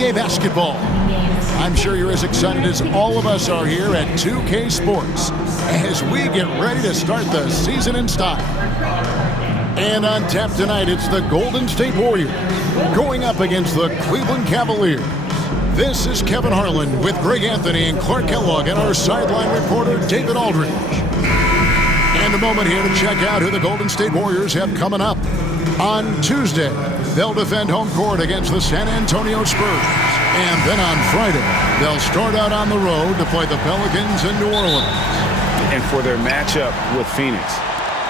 NBA basketball. I'm sure you're as excited as all of us are here at 2K Sports as we get ready to start the season in style. And on tap tonight, it's the Golden State Warriors going up against the Cleveland Cavaliers. This is Kevin Harlan with Greg Anthony and Clark Kellogg and our sideline reporter, David Aldridge. And a moment here to check out who the Golden State Warriors have coming up. On Tuesday, they'll defend home court against the San Antonio Spurs. And then on Friday, they'll start out on the road to play the Pelicans in New Orleans. And for their matchup with Phoenix.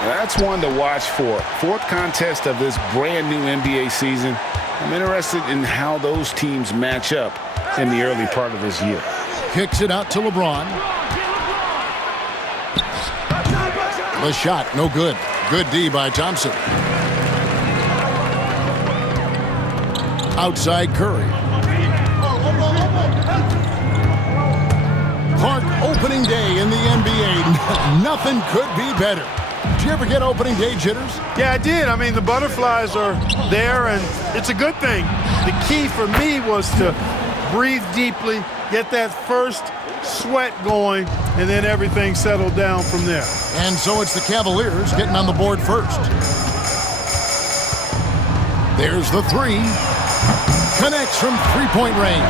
That's one to watch for. Fourth contest of this brand new NBA season. I'm interested in how those teams match up in the early part of this year. Kicks it out to LeBron. The shot, no good. Good D by Thompson. Outside Curry. Clark, opening day in the NBA. Nothing could be better. Did you ever get opening day jitters? Yeah, I did. I mean, the butterflies are there, and it's a good thing. The key for me was to breathe deeply, get that first sweat going, and then everything settled down from there. And so it's the Cavaliers getting on the board first. There's the three. Connects from three-point range.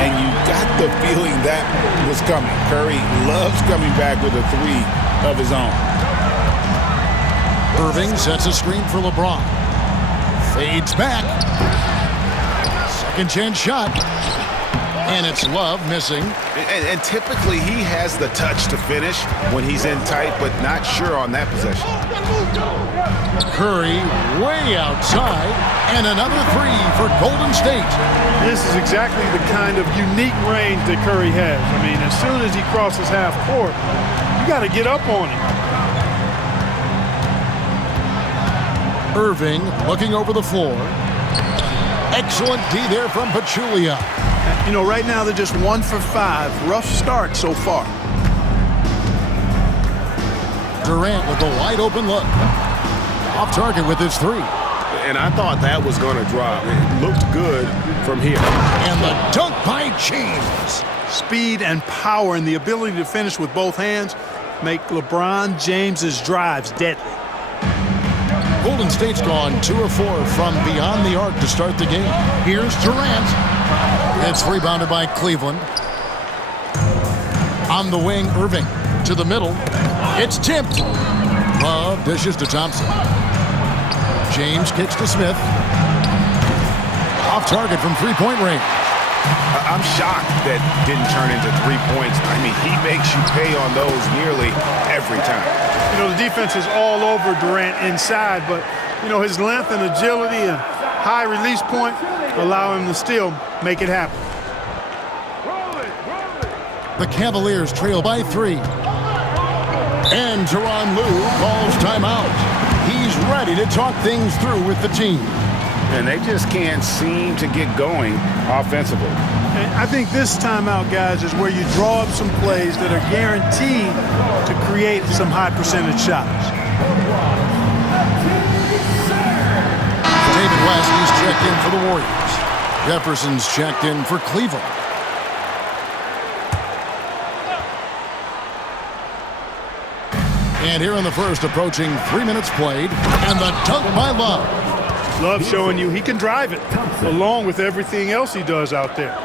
And you got the feeling that was coming. Curry loves coming back with a three of his own. Irving sets a screen for LeBron. Fades back. Second chance shot. And it's Love missing. And typically he has the touch to finish when he's in tight, but not sure on that possession. Curry way outside. And another three for Golden State. This is exactly the kind of unique range that Curry has. I mean, as soon as he crosses half court, you got to get up on him. Irving looking over the floor. Excellent D there from Pachulia. You know, right now they're just 1 for 5. Rough start so far. Durant with a wide open look. Off target with his three. And I thought that was going to drop. It looked good from here. And the dunk by James. Speed and power and the ability to finish with both hands make LeBron James's drives deadly. Golden State's gone 2 of 4 from beyond the arc to start the game. Here's Durant. It's rebounded by Cleveland. On the wing, Irving to the middle. It's tipped. Love dishes to Thompson. James kicks to Smith. Off target from three-point range. I'm shocked that didn't turn into 3 points. I mean, he makes you pay on those nearly every time. You know, the defense is all over Durant inside, but, you know, his length and agility and high release point allow him to still make it happen. The Cavaliers trail by 3. And Tyronn Lue calls timeout. He's ready to talk things through with the team. And they just can't seem to get going offensively. And I think this timeout, guys, is where you draw up some plays that are guaranteed to create some high percentage shots. David West is checked in for the Warriors. Jefferson's checked in for Cleveland. And here in the first, approaching 3 minutes played, and the dunk by Love. Love showing you he can drive it, along with everything else he does out there.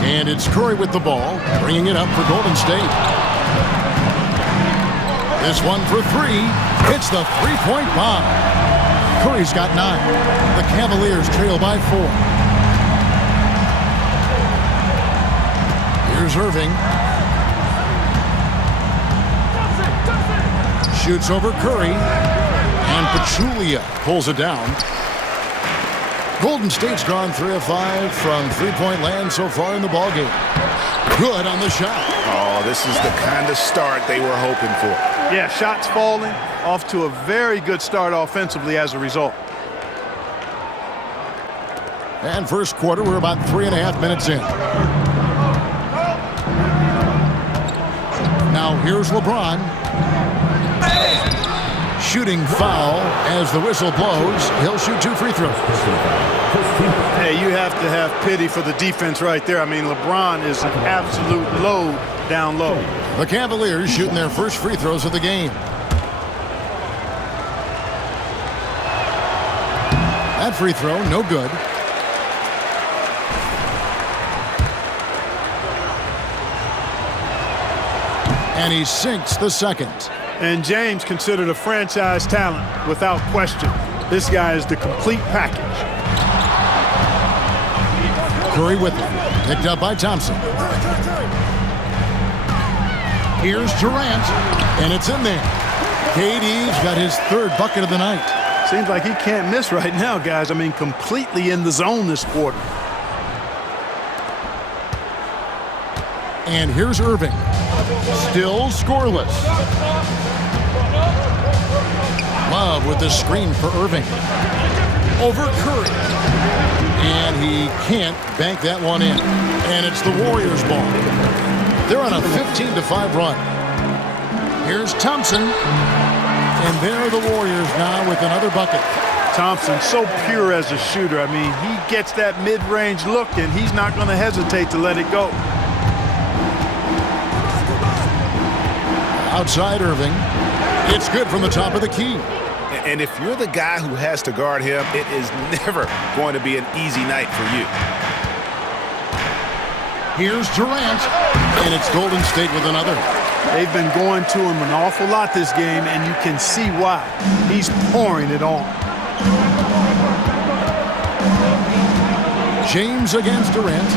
And it's Curry with the ball, bringing it up for Golden State. This one for 3. It's the three-point bomb. Curry's got 9. The Cavaliers trail by 4. Here's Irving. Shoots over Curry. And Pachulia pulls it down. Golden State's gone 3 of 5 from three-point land so far in the ballgame. Good on the shot. Oh, this is the kind of start they were hoping for. Yeah, shots falling, off to a very good start offensively as a result. And first quarter, we're about 3.5 minutes in. Now here's LeBron. Shooting foul as the whistle blows. He'll shoot 2 free throws. Hey, you have to have pity for the defense right there. I mean, LeBron is an absolute load down low. The Cavaliers shooting their first free throws of the game. That free throw, no good. And he sinks the second. And James considered a franchise talent without question. This guy is the complete package. Curry with it. Picked up by Thompson. Here's Durant. And it's in there. KD's got his 3rd bucket of the night. Seems like he can't miss right now, guys. I mean, completely in the zone this quarter. And here's Irving. Still scoreless. Love with the screen for Irving. Over Curry. And he can't bank that one in. And it's the Warriors' ball. They're on a 15-5 run. Here's Thompson. And there are the Warriors now with another bucket. Thompson, so pure as a shooter. I mean, he gets that mid-range look, and he's not going to hesitate to let it go. Outside Irving. It's good from the top of the key. And if you're the guy who has to guard him, it is never going to be an easy night for you. Here's Durant. And it's Golden State with another. They've been going to him an awful lot this game, and you can see why. He's pouring it on. James against Durant.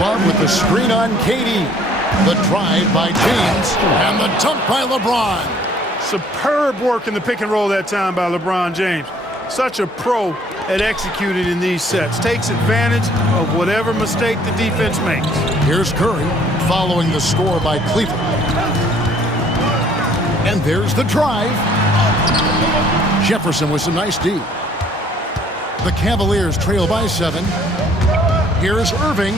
Love with the screen on KD. The drive by James. And the dunk by LeBron. Superb work in the pick and roll that time by LeBron James. Such a pro at executing in these sets. Takes advantage of whatever mistake the defense makes. Here's Curry following the score by Cleveland. And there's the drive. Jefferson with some nice D. The Cavaliers trail by 7. Here's Irving.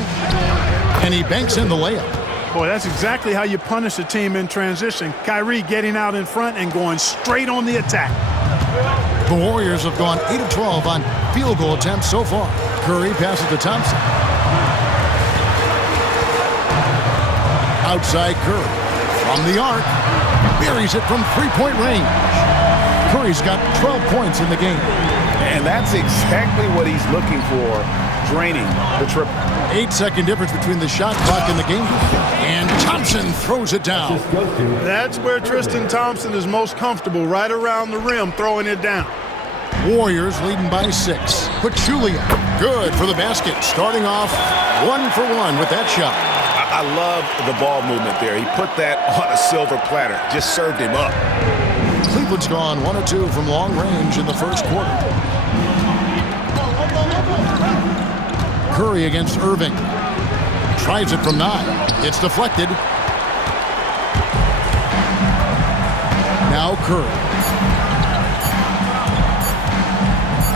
And he banks in the layup. Boy, that's exactly how you punish a team in transition. Kyrie getting out in front and going straight on the attack. The Warriors have gone 8 of 12 on field goal attempts so far. Curry passes to Thompson. Outside Curry. From the arc. Buries it from 3-point range. Curry's got 12 points in the game. And that's exactly what he's looking for, draining the triple. 8-second difference between the shot clock and the game. And Thompson throws it down. That's where Tristan Thompson is most comfortable, right around the rim, throwing it down. Warriors leading by 6. Pachulia, good for the basket. Starting off 1 for 1 with that shot. I love the ball movement there. He put that on a silver platter. Just served him up. Cleveland's gone 1 of 2 from long range in the first quarter. Curry against Irving. Tries it from 9. It's deflected. Now Curry.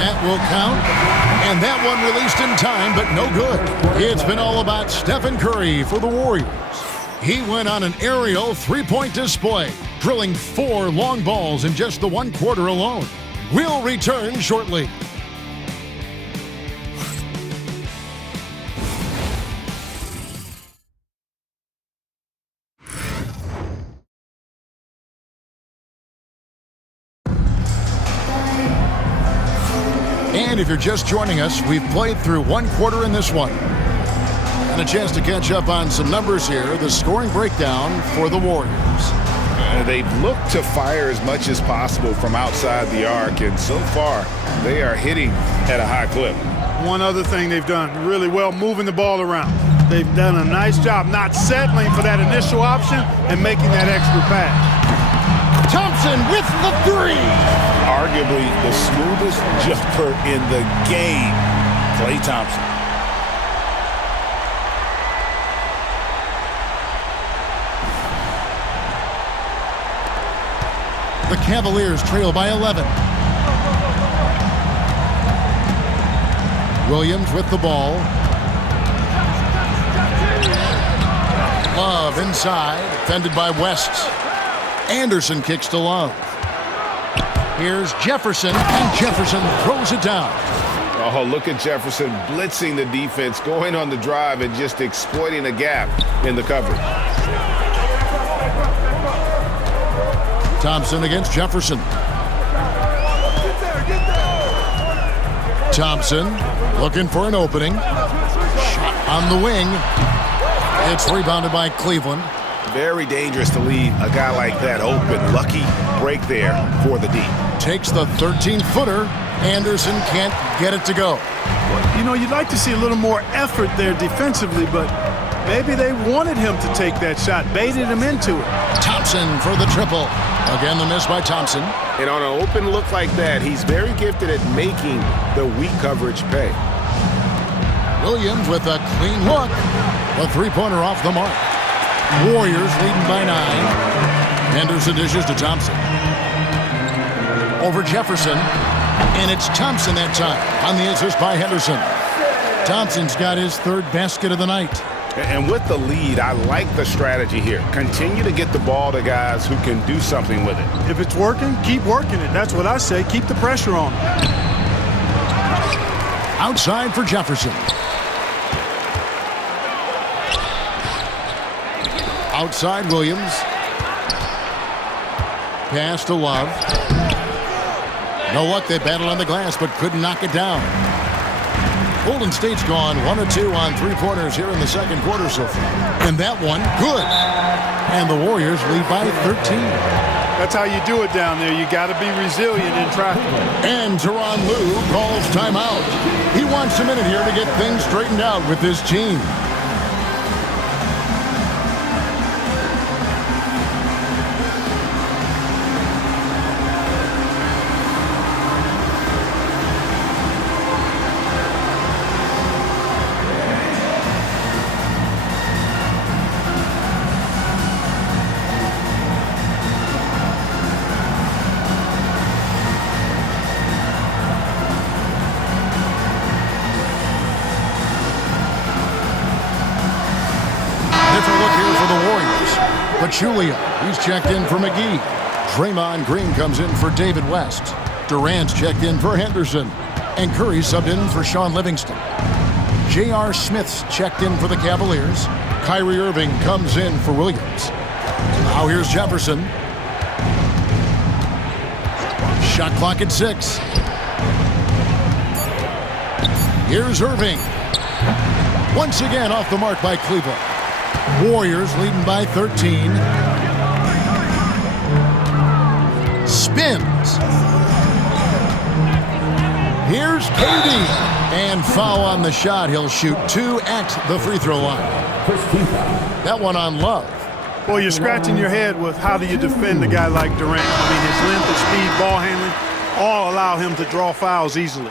That will count. And that one released in time, but no good. It's been all about Stephen Curry for the Warriors. He went on an aerial 3-point display, drilling 4 long balls in just the 1 quarter alone. We'll return shortly. And if you're just joining us, we've played through 1 quarter in this one. And a chance to catch up on some numbers here. The scoring breakdown for the Warriors. They've looked to fire as much as possible from outside the arc, and so far they are hitting at a high clip. One other thing they've done really well, moving the ball around. They've done a nice job not settling for that initial option and making that extra pass. Thompson with the 3. Arguably the smoothest jumper in the game, Klay Thompson. The Cavaliers trail by 11. Williams with the ball. Love inside, defended by West. Anderson kicks to Love. Here's Jefferson, and Jefferson throws it down. Oh, look at Jefferson blitzing the defense, going on the drive and just exploiting a gap in the coverage. Thompson against Jefferson. Thompson looking for an opening. Shot on the wing. It's rebounded by Cleveland. Very dangerous to leave a guy like that open. Lucky break there for the D. Takes the 13-footer. Anderson can't get it to go. You know, you'd like to see a little more effort there defensively, but maybe they wanted him to take that shot, baited him into it. Thompson for the triple. Again, the miss by Thompson. And on an open look like that, he's very gifted at making the weak coverage pay. Williams with a clean look. The three-pointer off the mark. Warriors leading by 9. Henderson dishes to Thompson. Over Jefferson. And it's Thompson that time on the assist by Henderson. Thompson's got his third basket of the night. And with the lead, I like the strategy here. Continue to get the ball to guys who can do something with it. If it's working, keep working it. That's what I say. Keep the pressure on. Outside for Jefferson. Outside Williams. Pass to Love. No luck, they battled on the glass but couldn't knock it down. Golden State's gone 1 of 2 on three-pointers here in the second quarter so far. And that one, good. And the Warriors lead by 13. That's how you do it down there. You got to be resilient in traffic. And Tyronn Lue calls timeout. He wants a minute here to get things straightened out with this team. Pachulia, he's checked in for McGee. Draymond Green comes in for David West. Durant's checked in for Henderson. And Curry subbed in for Sean Livingston. J.R. Smith's checked in for the Cavaliers. Kyrie Irving comes in for Williams. Now here's Jefferson. Shot clock at 6. Here's Irving. Once again off the mark by Cleveland. Warriors leading by 13. Spins. Here's KD. And foul on the shot. He'll shoot 2 at the free throw line. That one on Love. Well, you're scratching your head with how do you defend a guy like Durant. I mean, his length, his speed, ball handling, all allow him to draw fouls easily.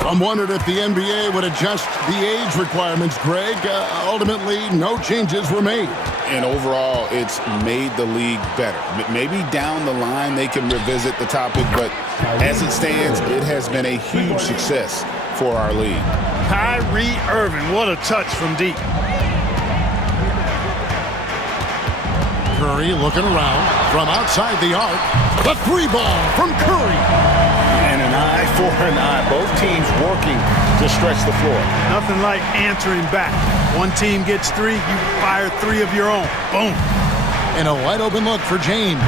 I'm wondering if the NBA would adjust the age requirements, Greg. Ultimately, no changes were made. And overall, it's made the league better. Maybe down the line they can revisit the topic, but as it stands, it has been a huge success for our league. Kyrie Irving, what a touch from deep. Curry looking around from outside the arc. The 3-ball from Curry. And an eye for an eye. Both teams working to stretch the floor. Nothing like answering back. One team gets 3, you fire 3 of your own. Boom. And a wide open look for James.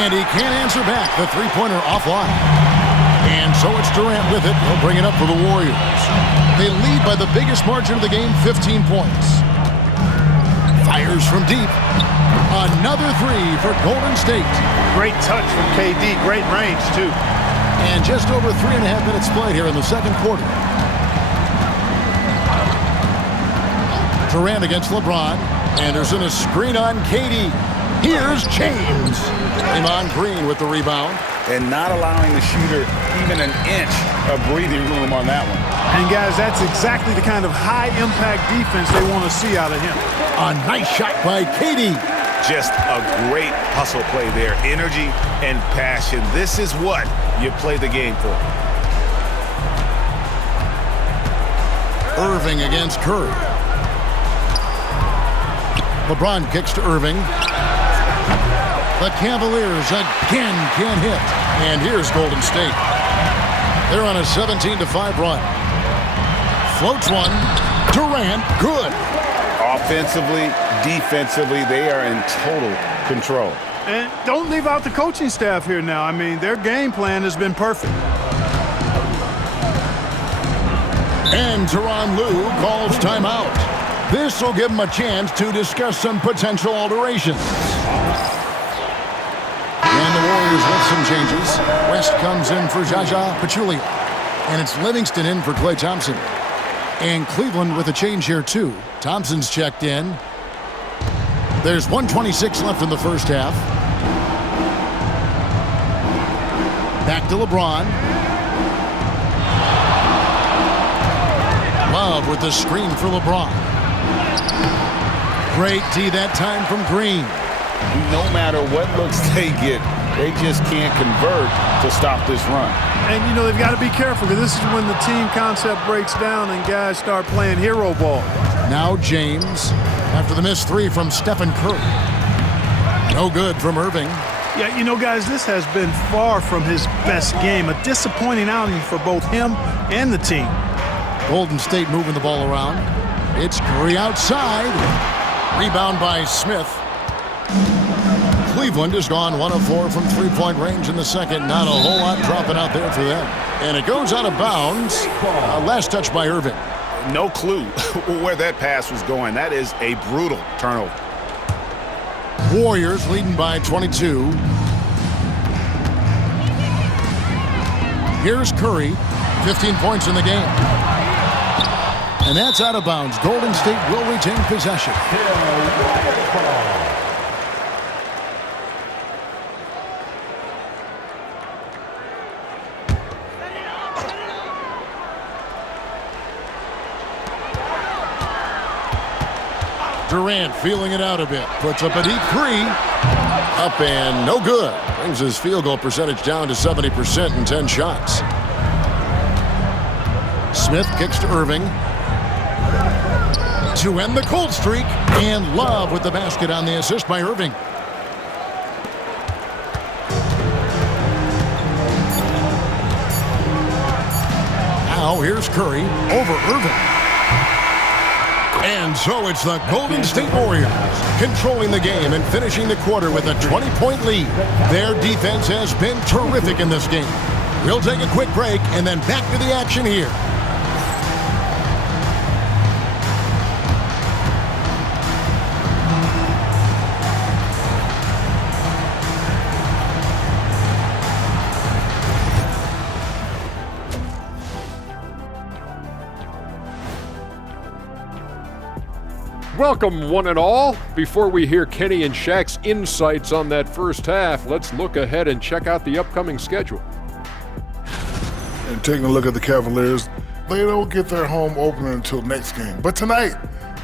And he can't answer back. The three-pointer offline. And so it's Durant with it. He'll bring it up for the Warriors. They lead by the biggest margin of the game, 15 points. Fires from deep. Another 3 for Golden State. Great touch from KD. Great range, too. And just over 3.5 minutes played here in the second quarter. Durant against LeBron. Anderson is screen on KD. Here's James. Draymond Green with the rebound. And not allowing the shooter even an inch of breathing room on that one. And, guys, that's exactly the kind of high-impact defense they want to see out of him. A nice shot by KD. Just a great hustle play there. Energy and passion. This is what you play the game for. Irving against Curry. LeBron kicks to Irving. The Cavaliers again can't hit. And here's Golden State. They're on a 17-5 run. Floats one. Durant, good. Offensively, defensively, they are in total control. And don't leave out the coaching staff here now. I mean, their game plan has been perfect. And Tyronn Lue calls timeout. This will give him a chance to discuss some potential alterations. And the Warriors with some changes. West comes in for Zaza Pachulia. And it's Livingston in for Klay Thompson. And Cleveland with a change here, too. Thompson's checked in. There's 1:26 left in the first half. Back to LeBron. Love with the screen for LeBron. Great D that time from Green. No matter what looks they get, they just can't convert to stop this run. And, you know, they've got to be careful because this is when the team concept breaks down and guys start playing hero ball. Now James after the missed three from Stephen Curry. No good from Irving. Yeah, you know, guys, this has been far from his best game. A disappointing outing for both him and the team. Golden State moving the ball around. It's Curry outside. Rebound by Smith. Cleveland has gone 1 of 4 from three-point range in the second. Not a whole lot dropping out there for them. And it goes out of bounds. Last touch by Irving. No clue where that pass was going. That is a brutal turnover. Warriors leading by 22. Here's Curry. 15 points in the game. And that's out of bounds. Golden State will retain possession. Durant feeling it out a bit. Puts up a deep three. Up and no good. Brings his field goal percentage down to 70% in 10 shots. Smith kicks to Irving. To end the cold streak. And Love with the basket on the assist by Irving. Now here's Curry over Irving. And so it's the Golden State Warriors controlling the game and finishing the quarter with a 20-point lead. Their defense has been terrific in this game. We'll take a quick break and then back to the action here. Welcome, one and all. Before we hear Kenny and Shaq's insights on that first half, let's look ahead and check out the upcoming schedule. And taking a look at the Cavaliers, they don't get their home opener until next game. But tonight,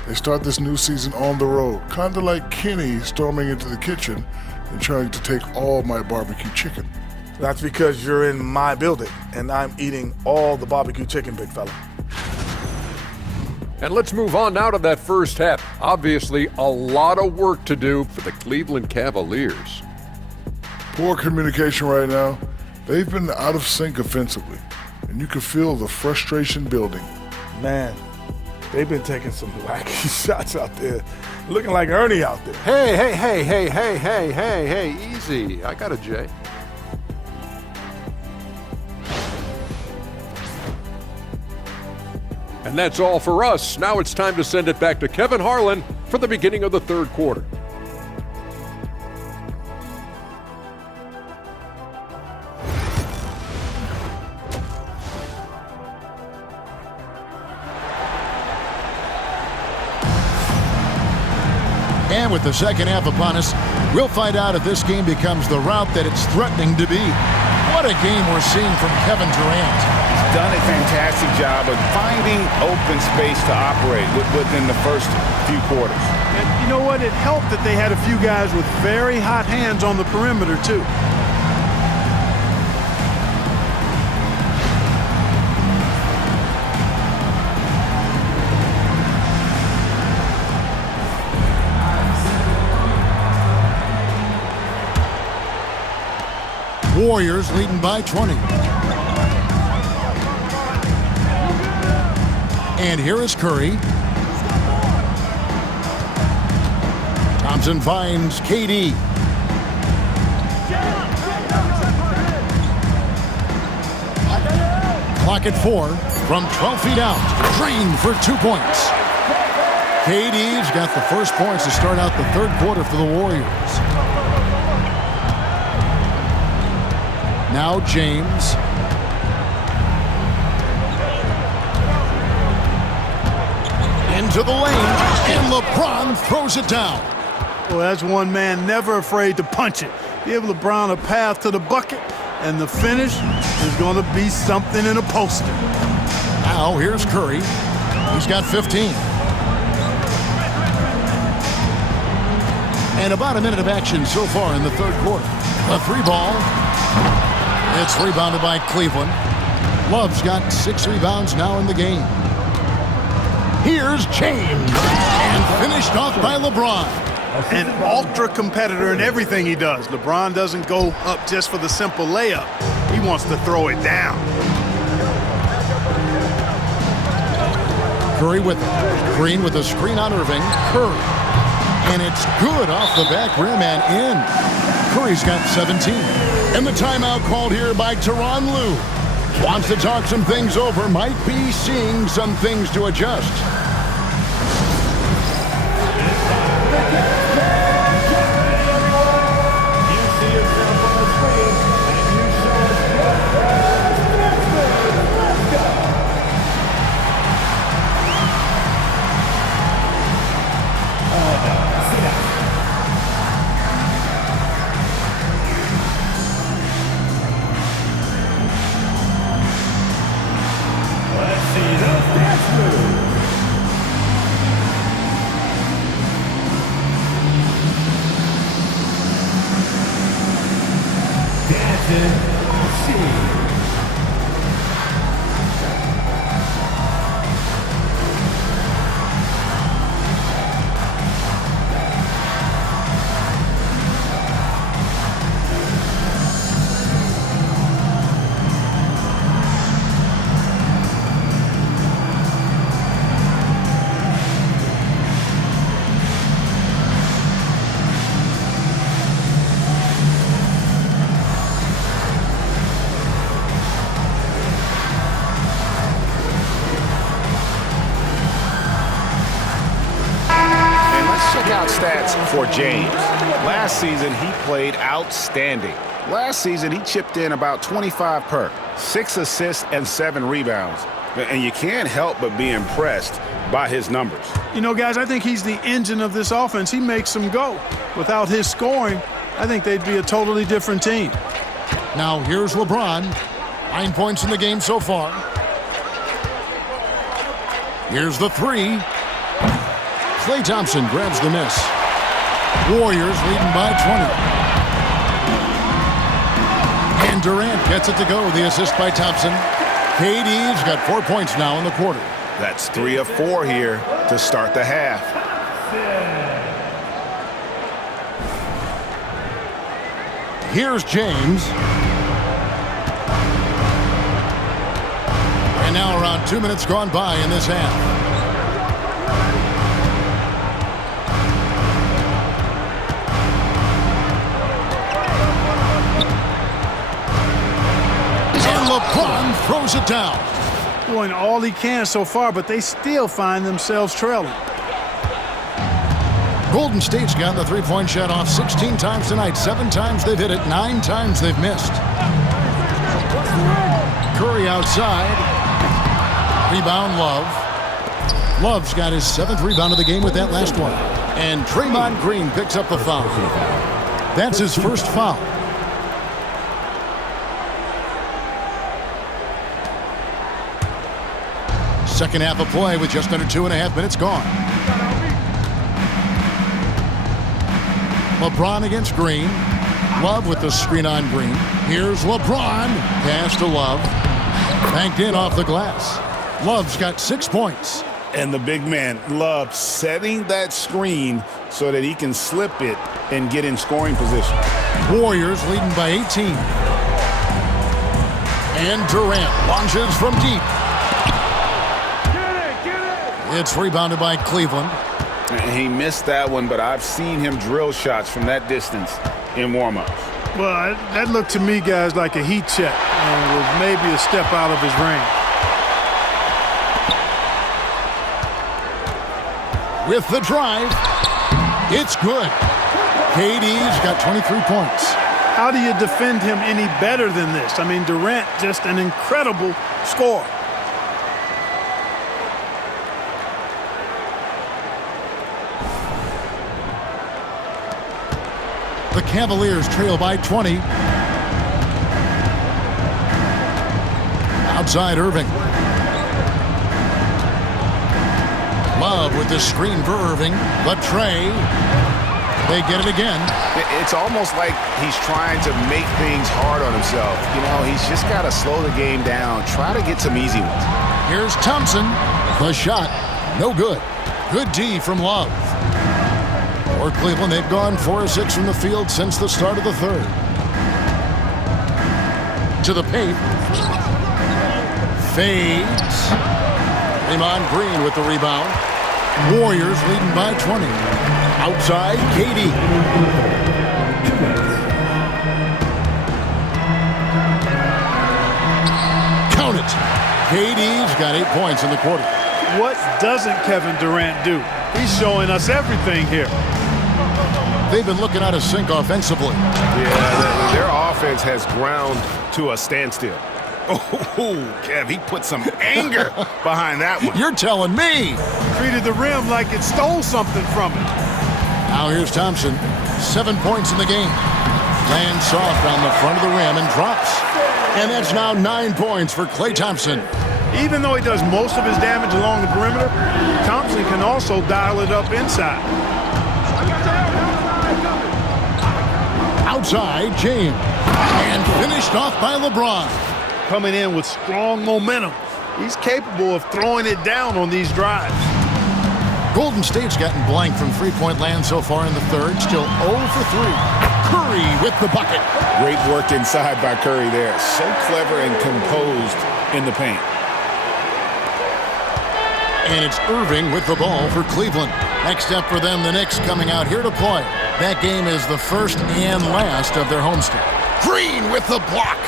they start this new season on the road, kind of like Kenny storming into the kitchen and trying to take all my barbecue chicken. That's because you're in my building, and I'm eating all the barbecue chicken, big fella. And let's move on now to that first half. Obviously, a lot of work to do for the Cleveland Cavaliers. Poor communication right now. They've been out of sync offensively, and you can feel the frustration building. Man, they've been taking some wacky shots out there, looking like Ernie out there. Hey, easy. I got a J. And that's all for us. Now it's time to send it back to Kevin Harlan for the beginning of the third quarter. And with the second half upon us, we'll find out if this game becomes the route that it's threatening to be. What a game we're seeing from Kevin Durant. Done a fantastic job of finding open space to operate within the first few quarters. And you know what? It helped that they had a few guys with very hot hands on the perimeter, too. Warriors leading by 20. And here is Curry. Thompson finds KD. Clock at 4 from 12 feet out. Green for 2 points. KD's got the first points to start out the third quarter for the Warriors. Now James. Into the lane, and LeBron throws it down. Well, that's one man never afraid to punch it. Give LeBron a path to the bucket, and the finish is going to be something in a poster. Now here's Curry. He's got 15. And about a minute of action so far in the third quarter. The 3 ball. It's rebounded by Cleveland. Love's got 6 rebounds now in the game. Here's James. And finished off by LeBron. An ultra competitor in everything he does. LeBron doesn't go up just for the simple layup. He wants to throw it down. Curry with it. Green with a screen on Irving. Curry. And it's good off the back rim and in. Curry's got 17. And the timeout called here by Tyronn Lue. Wants to talk some things over. Might be seeing some things to adjust. Stats for James. Last season, he played outstanding. Last season, he chipped in about 25 per, 6 assists and 7 rebounds. And you can't help but be impressed by his numbers. You know, guys, I think he's the engine of this offense. He makes them go. Without his scoring, I think they'd be a totally different team. Now here's LeBron. 9 points in the game so far. Here's the 3. Klay Thompson grabs the miss. Warriors leading by 20. And Durant gets it to go. The assist by Thompson. KD's got 4 points now in the quarter. That's 3 of 4 here to start the half. Here's James. And now around 2 minutes gone by in this half. LeBron throws it down. Doing all he can so far, but they still find themselves trailing. Golden State's gotten the three-point shot off 16 times tonight. 7 times they've hit it, 9 times they've missed. Curry outside. Rebound, Love. Love's got his 7th rebound of the game with that last one. And Draymond Green picks up the foul. That's his first foul. Second half of play with just under 2.5 minutes gone. LeBron against Green. Love with the screen on Green. Here's LeBron. Pass to Love. Banked in off the glass. Love's got 6 points. And the big man, Love, setting that screen so that he can slip it and get in scoring position. Warriors leading by 18. And Durant launches from deep. It's rebounded by Cleveland. He missed that one, but I've seen him drill shots from that distance in warm-ups. Well, that looked to me, guys, like a heat check. Was maybe a step out of his range. With the drive, it's good. KD's got 23 points. How do you defend him any better than this? I mean, Durant, just an incredible scorer. The Cavaliers trail by 20. Outside Irving. Love with the screen for Irving. But Trey, they get it again. It's almost like he's trying to make things hard on himself. You know, he's just got to slow the game down. Try to get some easy ones. Here's Thompson. The shot, no good. Good D from Love. For Cleveland, they've gone 4 of 6 from the field since the start of the third. To the paint. Fades. Draymond Green with the rebound. Warriors leading by 20. Outside, KD. Count it. KD's got 8 points in the quarter. What doesn't Kevin Durant do? He's showing us everything here. They've been looking out of sync offensively. Yeah, their offense has ground to a standstill. Oh, Kev, he put some anger behind that one. You're telling me. Treated the rim like it stole something from him. Now here's Thompson. 7 points in the game. Lands soft on the front of the rim and drops. And that's now 9 points for Klay Thompson. Even though he does most of his damage along the perimeter, Thompson can also dial it up inside. Outside, James. And finished off by LeBron. Coming in with strong momentum. He's capable of throwing it down on these drives. Golden State's gotten blank from three-point land so far in the third. Still 0 for 3. Curry with the bucket. Great work inside by Curry there. So clever and composed in the paint. And it's Irving with the ball for Cleveland. Next up for them, the Knicks coming out here to play. That game is the first and last of their homestand. Green with the block.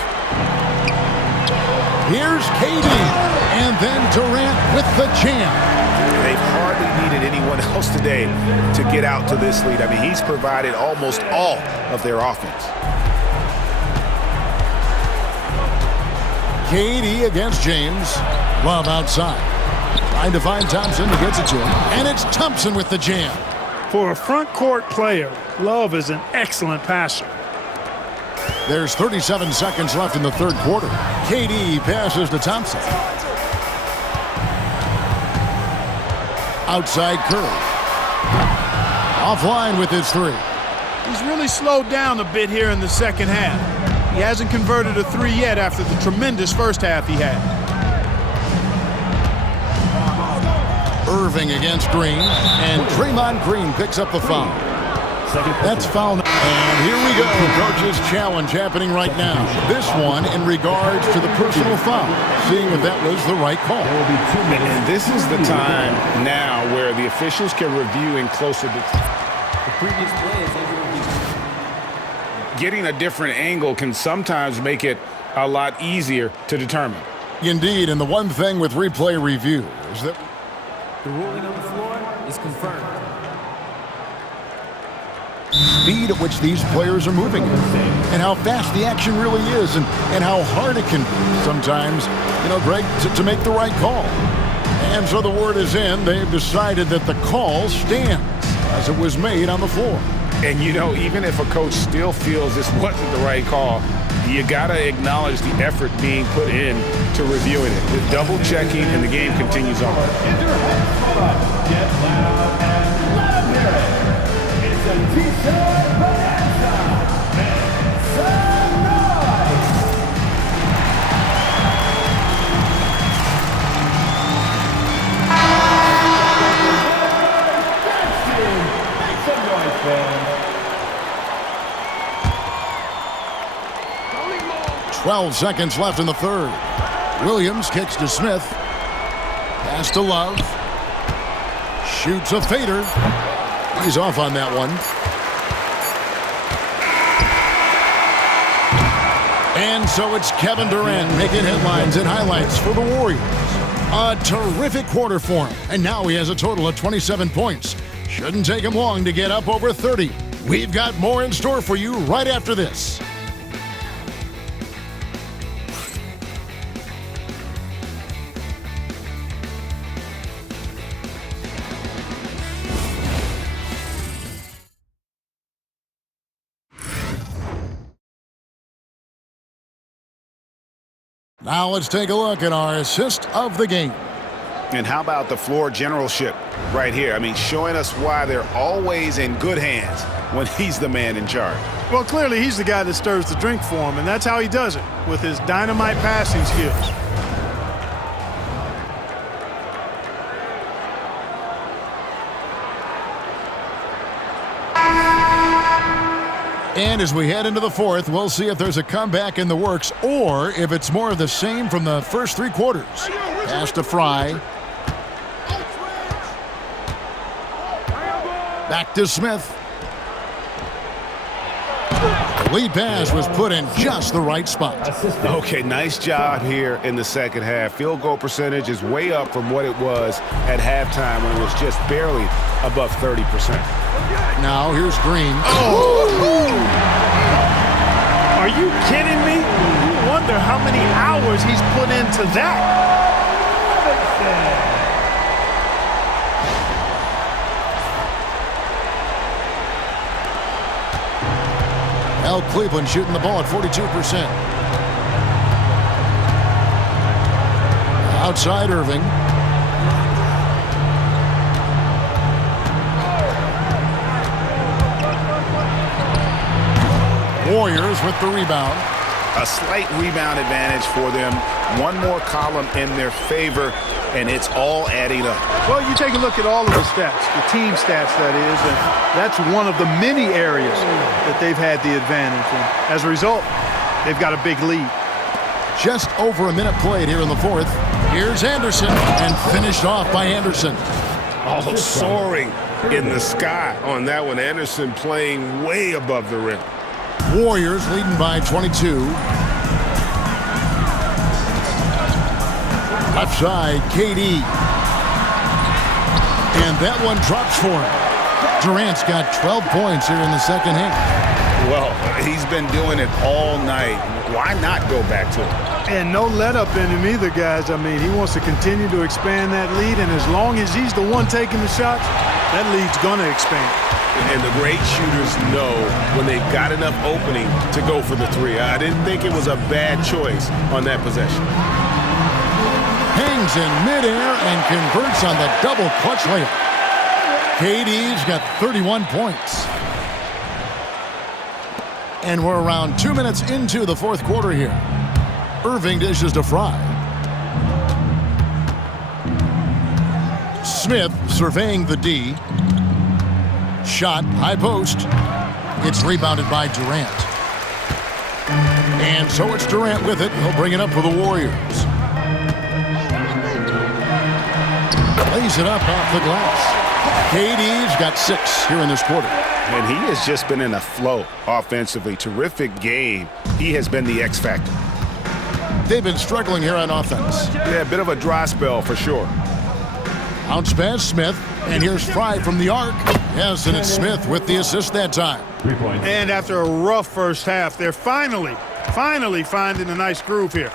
Here's KD. And then Durant with the jam. They've hardly needed anyone else today to get out to this lead. I mean, he's provided almost all of their offense. KD against James. Love outside. Trying to find Thompson, who gets it to him. And it's Thompson with the jam. For a front court player, Love is an excellent passer. There's 37 seconds left in the third quarter. KD passes to Thompson. Outside Curry. Offline with his three. He's really slowed down a bit here in the second half. He hasn't converted a three yet after the tremendous first half he had. Irving against Green, and Draymond Green picks up the foul. That's foul. And here we go. Coach's challenge happening right now. This one in regards to the personal foul, seeing if that was the right call. And this is the time now where the officials can review in closer to the previous play. Getting a different angle can sometimes make it a lot easier to determine. Indeed, and the one thing with replay review is that the ruling on the floor is confirmed. Speed at which these players are moving and how fast the action really is and how hard it can be sometimes, Greg, to make the right call. And so the word is in. They've decided that the call stands as it was made on the floor. And, even if a coach still feels this wasn't the right call, you got to acknowledge the effort being put in to reviewing it. The double checking and the game continues on. Get loud and let them hear it. It's a T-shirt bonanza. Make some noise. Make some noise, fans. 12 12 seconds left in the third. Williams kicks to Smith. Pass to Love. Shoots a fader. He's off on that one. And so it's Kevin Durant making headlines and highlights for the Warriors. A terrific quarter for him. And now he has a total of 27 points. Shouldn't take him long to get up over 30. We've got more in store for you right after this. Now let's take a look at our assist of the game. And how about the floor generalship right here? I mean, showing us why they're always in good hands when he's the man in charge. Well, clearly he's the guy that stirs the drink for him, and that's how he does it, with his dynamite passing skills. And as we head into the fourth, we'll see if there's a comeback in the works or if it's more of the same from the first three quarters. Pass to Fry. Back to Smith. The lead pass was put in just the right spot. Okay, nice job here in the second half. Field goal percentage is way up from what it was at halftime when it was just barely above 30%. Now here's Green. Are you kidding me? You wonder how many hours he's put into that. Well, Cleveland shooting the ball at 42%. Outside Irving. Warriors with the rebound. A slight rebound advantage for them. One more column in their favor, and it's all adding up. Well, you take a look at all of the stats, the team stats, that is, and that's one of the many areas that they've had the advantage. And as a result, they've got a big lead. Just over a minute played here in the fourth. Here's Anderson, and finished off by Anderson. Oh, soaring in the sky on that one. Anderson playing way above the rim. Warriors leading by 22. Left side, KD. And that one drops for him. Durant's got 12 points here in the second half. Well, he's been doing it all night. Why not go back to it? And no let up in him either, guys. I mean, he wants to continue to expand that lead, and as long as he's the one taking the shots, that lead's going to expand. And the great shooters know when they've got enough opening to go for the three. I didn't think it was a bad choice on that possession. Hangs in midair and converts on the double clutch layup. KD's got 31 points. And we're around 2 minutes into the fourth quarter here. Irving dishes to Fry. Smith surveying the D. Shot, high post. It's rebounded by Durant. And so it's Durant with it. He'll bring it up for the Warriors. Lays it up off the glass. KD's got 6 here in this quarter. And he has just been in a flow offensively. Terrific game. He has been the X factor. They've been struggling here on offense. Yeah, a bit of a dry spell for sure. Bounce pass, Smith. And here's Fry from the arc. Yes, and it's Smith with the assist that time. 3 points. And after a rough first half, they're finally finding a nice groove here.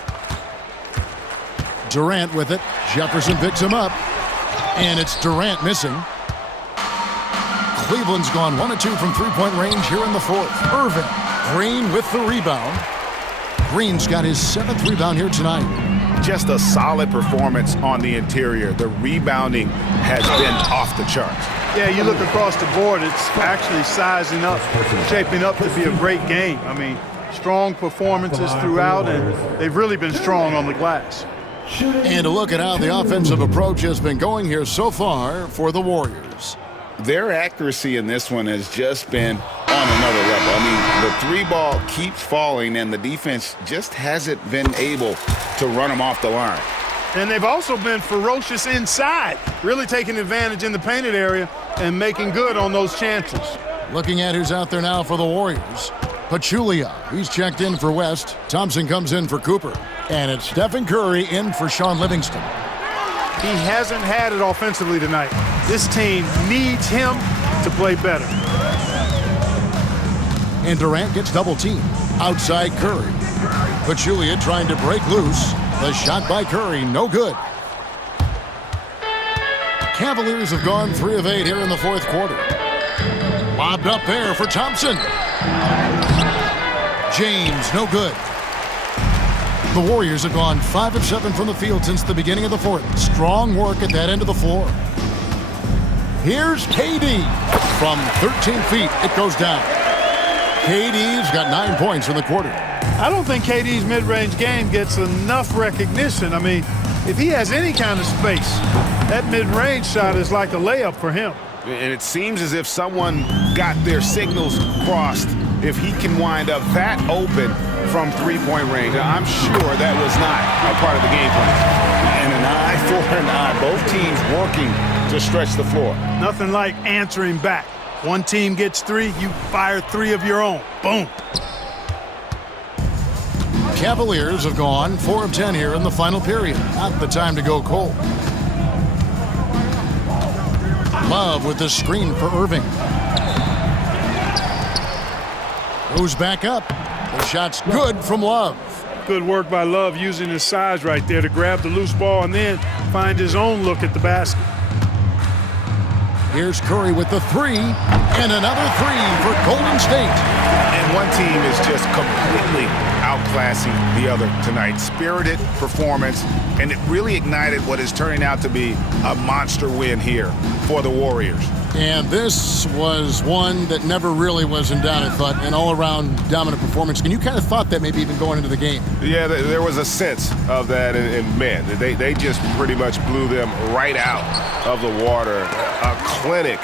Durant with it. Jefferson picks him up. And it's Durant missing. Cleveland's gone 1 of 2 from three-point range here in the fourth. Irving. Green with the rebound. Green's got his 7th rebound here tonight. Just a solid performance on the interior. The rebounding has been off the charts. Yeah, you look across the board, it's actually sizing up, shaping up to be a great game. I mean, strong performances throughout, and they've really been strong on the glass. And a look at how the offensive approach has been going here so far for the Warriors. Their accuracy in this one has just been on another level. I mean, the three ball keeps falling, and the defense just hasn't been able to run them off the line. And they've also been ferocious inside, really taking advantage in the painted area and making good on those chances. Looking at who's out there now for the Warriors. Pachulia, he's checked in for West. Thompson comes in for Cooper. And it's Stephen Curry in for Sean Livingston. He hasn't had it offensively tonight. This team needs him to play better. And Durant gets double teamed. Outside Curry. Pachulia trying to break loose. The shot by Curry, no good. Cavaliers have gone 3 of 8 here in the fourth quarter. Lobbed up there for Thompson. James, no good. The Warriors have gone 5 of 7 from the field since the beginning of the fourth. Strong work at that end of the floor. Here's KD. From 13 feet, it goes down. KD's got 9 points in the quarter. I don't think KD's mid-range game gets enough recognition. I mean, if he has any kind of space, that mid-range shot is like a layup for him. And it seems as if someone got their signals crossed if he can wind up that open from three-point range. I'm sure that was not a part of the game plan. And an eye for an eye. Both teams working to stretch the floor. Nothing like answering back. One team gets 3, you fire 3 of your own. Boom. Cavaliers have gone 4 of 10 here in the final period. Not the time to go cold. Love with the screen for Irving. Goes back up. The shot's good from Love. Good work by Love using his size right there to grab the loose ball and then find his own look at the basket. Here's Curry with the 3, and another 3 for Golden State. And one team is just completely outclassing the other tonight. Spirited performance, and it really ignited what is turning out to be a monster win here for the Warriors. And this was one that never really was in doubt, I thought, an all-around dominant performance. And you kind of thought that maybe even going into the game. Yeah, there was a sense of that, and man, they just pretty much blew them right out of the water. A clinic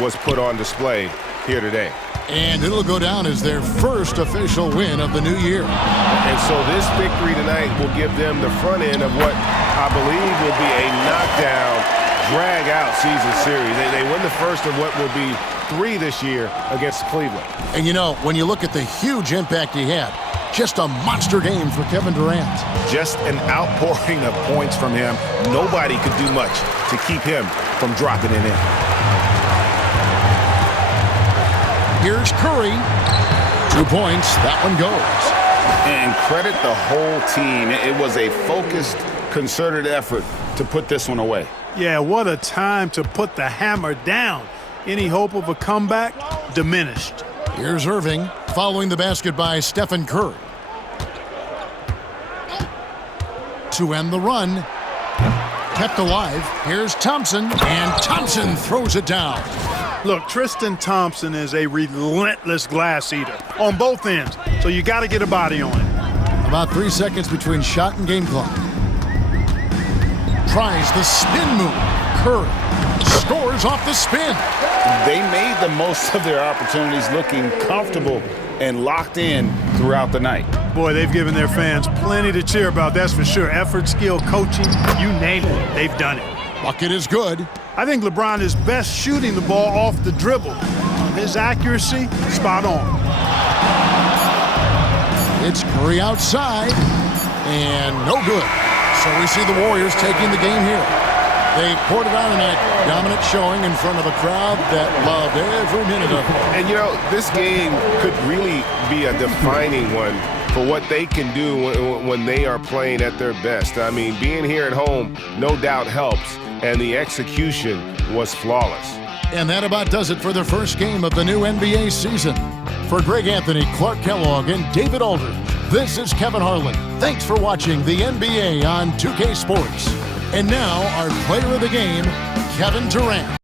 was put on display here today. And it'll go down as their first official win of the new year. And so this victory tonight will give them the front end of what I believe will be a knockdown, drag-out season series. They win the first of what will be 3 this year against Cleveland. And you know, when you look at the huge impact he had, just a monster game for Kevin Durant. Just an outpouring of points from him. Nobody could do much to keep him from dropping it in. Here's Curry. 2 points. That one goes. And credit the whole team. It was a focused, concerted effort to put this one away. Yeah, what a time to put the hammer down. Any hope of a comeback? Diminished. Here's Irving following the basket by Stephen Curry. To end the run. Kept alive. Here's Thompson, and Thompson throws it down. Look, Tristan Thompson is a relentless glass eater on both ends, so you got to get a body on him. About 3 seconds between shot and game clock. Tries the spin move. Curry scores off the spin. They made the most of their opportunities, looking comfortable and locked in throughout the night. Boy, they've given their fans plenty to cheer about, that's for sure. Effort, skill, coaching, you name it, they've done it. Bucket is good. I think LeBron is best shooting the ball off the dribble. His accuracy, spot on. It's Curry outside, and no good. So we see the Warriors taking the game here. They poured it on in that dominant showing in front of a crowd that loved every minute of it. And, you know, this game could really be a defining one for what they can do when they are playing at their best. I mean, being here at home no doubt helps, and the execution was flawless. And that about does it for the first game of the new NBA season. For Greg Anthony, Clark Kellogg, and David Aldridge, this is Kevin Harlan. Thanks for watching the NBA on 2K Sports. And now, our player of the game, Kevin Durant.